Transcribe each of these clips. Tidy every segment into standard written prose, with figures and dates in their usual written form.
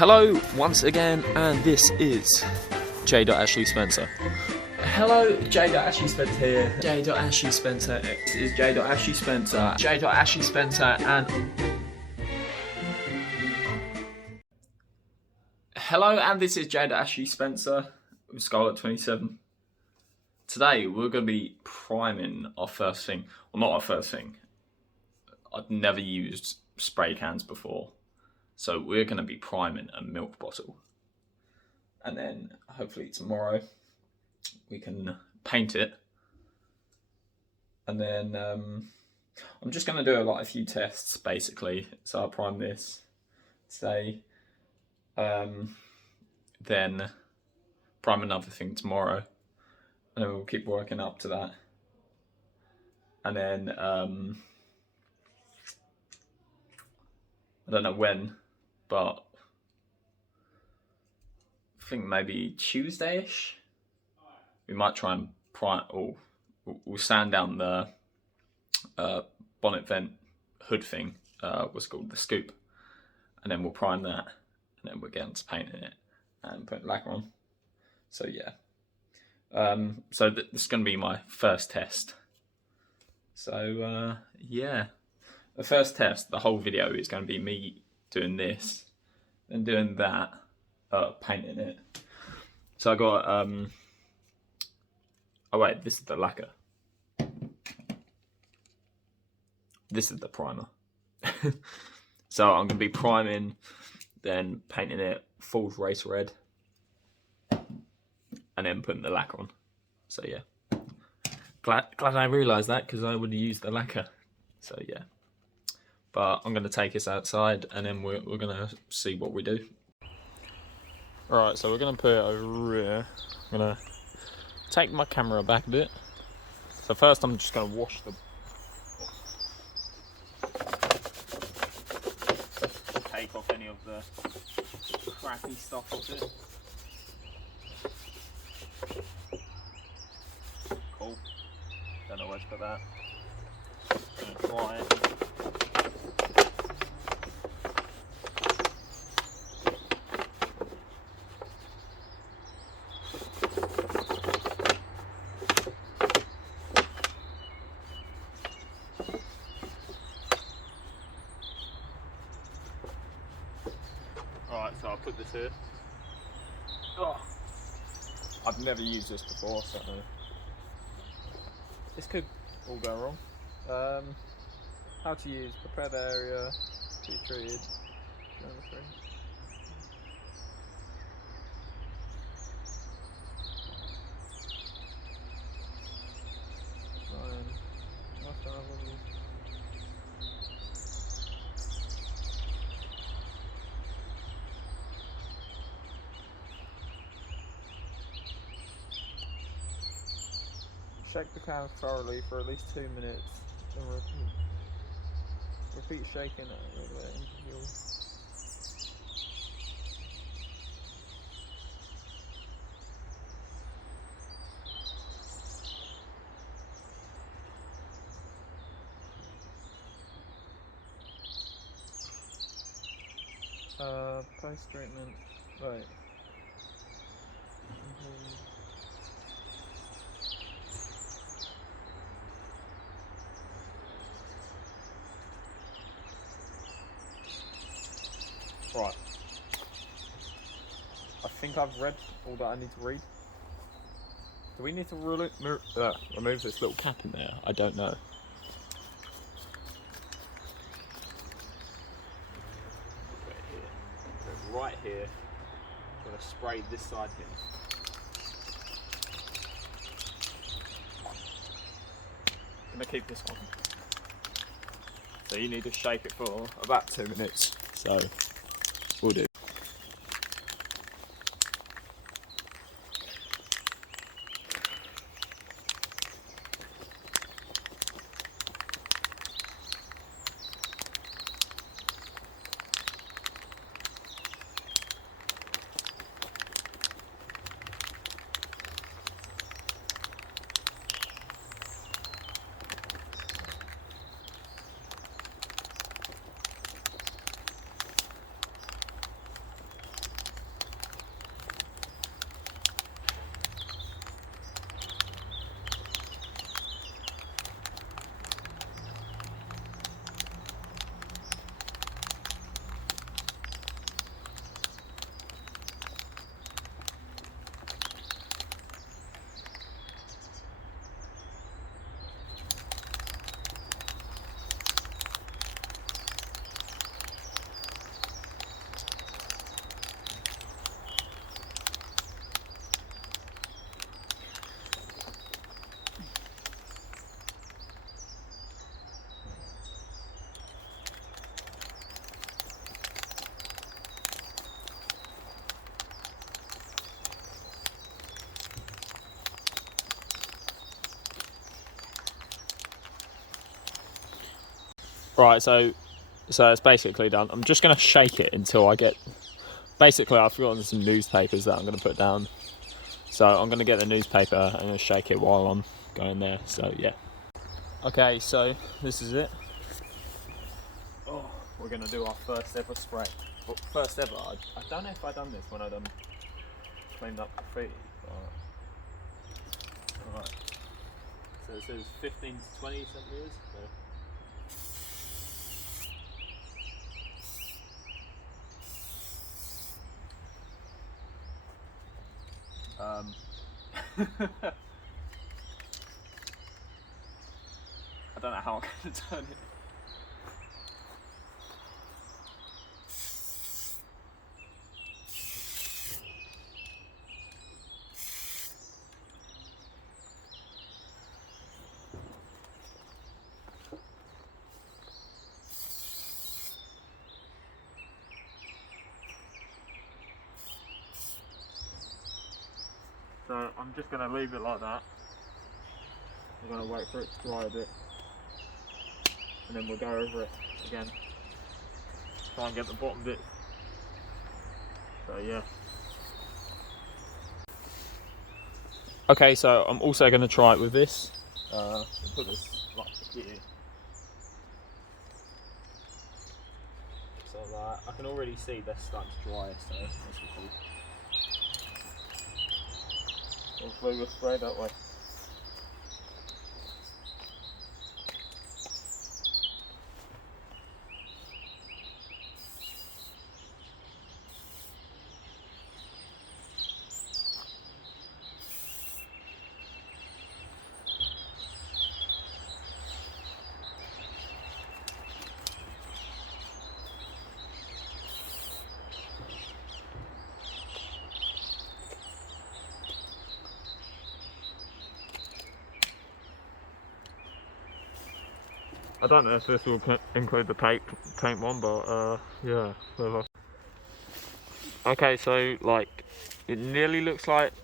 Hello once again, and this is J.Ashley Spencer. Hello, J.Ashley Spencer here. J.Ashley Spencer. This is J.Ashley Spencer. J.Ashley Spencer, and hello, and this is J.Ashley Spencer with Scarlet 27. Today we're going to be priming our first thing. Well, not our first thing. I've never used spray cans before. So we're going to be priming a milk bottle. And then hopefully tomorrow we can paint it. And then I'm just going to do a few tests basically. So I'll prime this today. Then prime another thing tomorrow. And then we'll keep working up to that. And then I don't know when. But I think maybe Tuesday-ish, we might try and prime, or we'll sand down the bonnet vent hood thing, what's called the scoop, and then we'll prime that, and then we'll get into painting it and putting lacquer on. So yeah, so this is going to be my first test. So yeah, the first test, the whole video is going to be me doing this, then doing that, painting it. So I got, oh wait, this is the lacquer. This is the primer. So I'm going to be priming, then painting it full race red, and then putting the lacquer on. So yeah, glad I realised that, because I would have used the lacquer. So yeah. But I'm going to take us outside, and then we're going to see what we do. Alright, so we're going to put it over here. I'm going to take my camera back a bit. So first I'm just going to wash the... take off any of the crappy stuff off it. Cool. Don't know where to put that. I'm going to try it. Alright, so I'll put this here. Oh, I've never used this before, so this could all go wrong. How to use, prepare the area, be treated. Number 3. Shake the can thoroughly for at least 2 minutes, and repeat shaking it until post treatment, right. Right, I think I've read all that I need to read. Do we need to remove this little cap in there? I don't know. Right here, I'm going to spray this side here. I'm going to keep this on. So you need to shake it for about 2 minutes. So we'll do. Right, so it's basically done. I'm just going to shake it until I get... Basically, I've forgotten some newspapers that I'm going to put down. So I'm going to get the newspaper and I'm going to shake it while I'm going there. So, yeah. Okay, so this is it. Oh, we're going to do our first ever spray. Well, first ever. I don't know if I've done this when I cleaned up graffiti. Alright. So it says 15 to 20 centimetres. I don't know how I'm going to turn it. So I'm just going to leave it like that. I'm going to wait for it to dry a bit. And then we'll go over it again. Try and get the bottom bit. So yeah. Okay, so I'm also going to try it with this. Put this like here. So I can already see that's starting to dry, so that's cool. Hopefully we'll spray that way. I don't know if this will include the paint one, but yeah. Okay, so like it nearly looks like,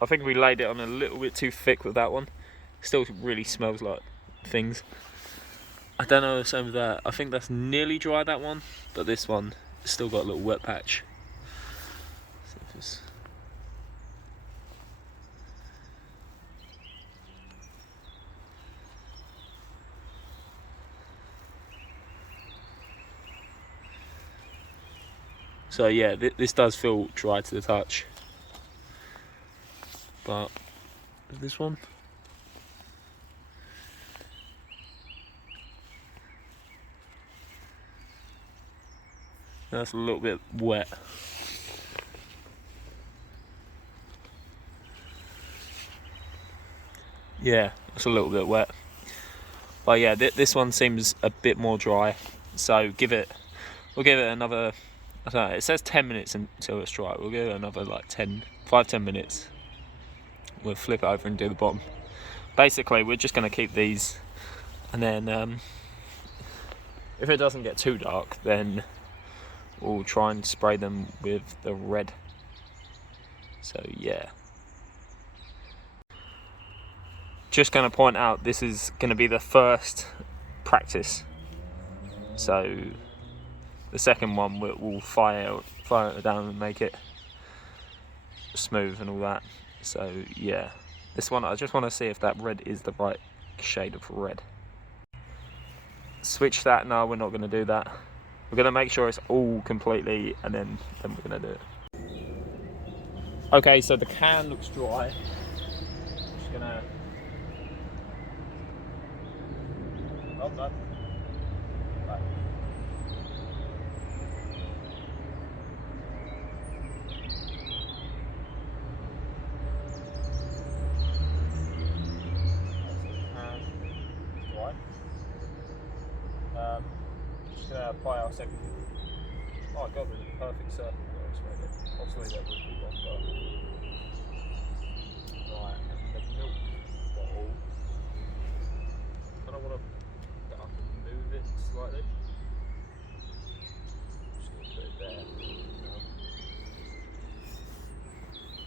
I think we laid it on a little bit too thick with that one. Still really smells like things. I don't know the same with that. I think that's nearly dry, that one, but this one still got a little wet patch. So yeah, this does feel dry to the touch. But this one, that's a little bit wet. Yeah, it's a little bit wet. But yeah, this one seems a bit more dry. So we'll give it another, I don't know, it says 10 minutes until it's dry. We'll give it another like 5-10 minutes. We'll flip it over and do the bottom. Basically, we're just going to keep these, and then if it doesn't get too dark, then we'll try and spray them with the red. So yeah. Just going to point out, this is going to be the first practice. So the second one we'll fire it down and make it smooth and all that. So yeah, this one I just want to see if that red is the right shade of red. Switch that. No, we're not going to do that. We're going to make sure it's all completely, and then we're going to do it. Okay, so the can looks dry. Just gonna... Oh, no. Right. Just going to apply our second. Oh god, there's a perfect circle where it's ready. Obviously that would be one, but... Right, and the milk bottle. I don't want to get up and move it slightly. Just going to put it there.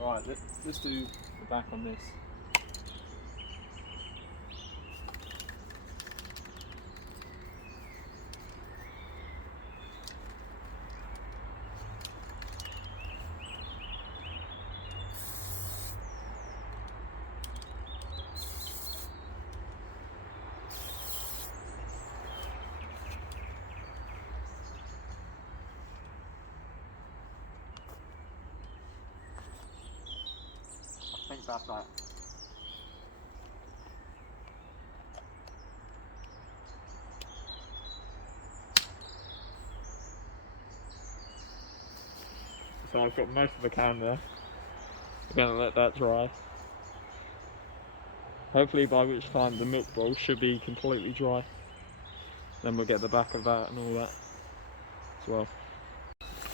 Right, let's do the back on this. that's that. So I've got most of the can there. I'm going to let that dry. Hopefully by which time the milk bowl should be completely dry. Then we'll get the back of that and all that as well.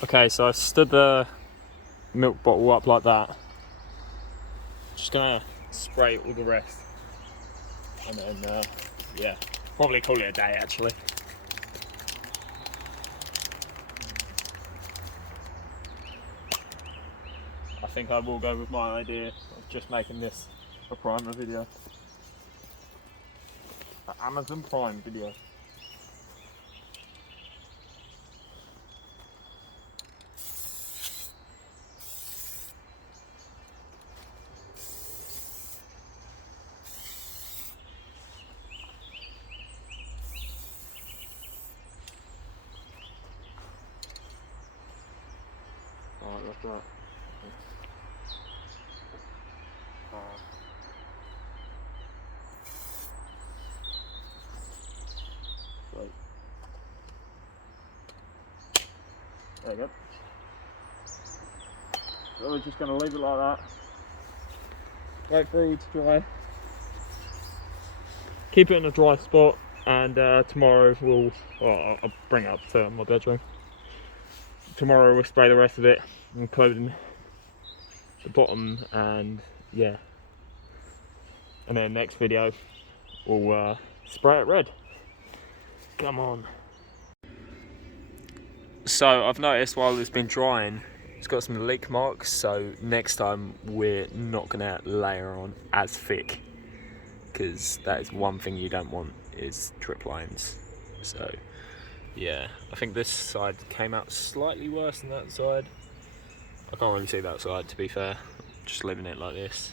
Okay, so I've stood the milk bottle up like that. Just gonna spray all the rest. And then, yeah, probably call it a day actually. I think I will go with my idea of just making this a primer video. An Amazon Prime video. Alright, that's right. Right. There you go. So we're just going to leave it like that. Wait for it to dry. Keep it in a dry spot, and tomorrow I'll bring it up to my bedroom. Tomorrow we'll spray the rest of it, including the bottom, and yeah. And then next video we'll spray it red. Come on. So I've noticed while it's been drying, it's got some leak marks, so next time we're not gonna layer on as thick, because that is one thing you don't want, is drip lines. So yeah, I think this side came out slightly worse than that side. I can't really see that side, to be fair, just leaving it like this.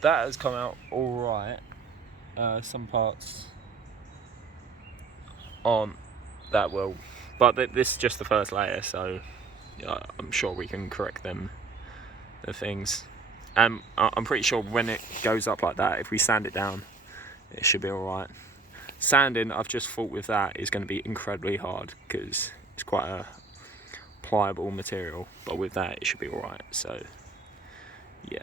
That has come out alright. Some parts aren't that well, but this is just the first layer, so I'm sure we can correct the things. And I'm pretty sure when it goes up like that, if we sand it down, it should be alright. Sanding, I've just thought with that, is going to be incredibly hard because it's quite a pliable material, but with that it should be alright. So yeah.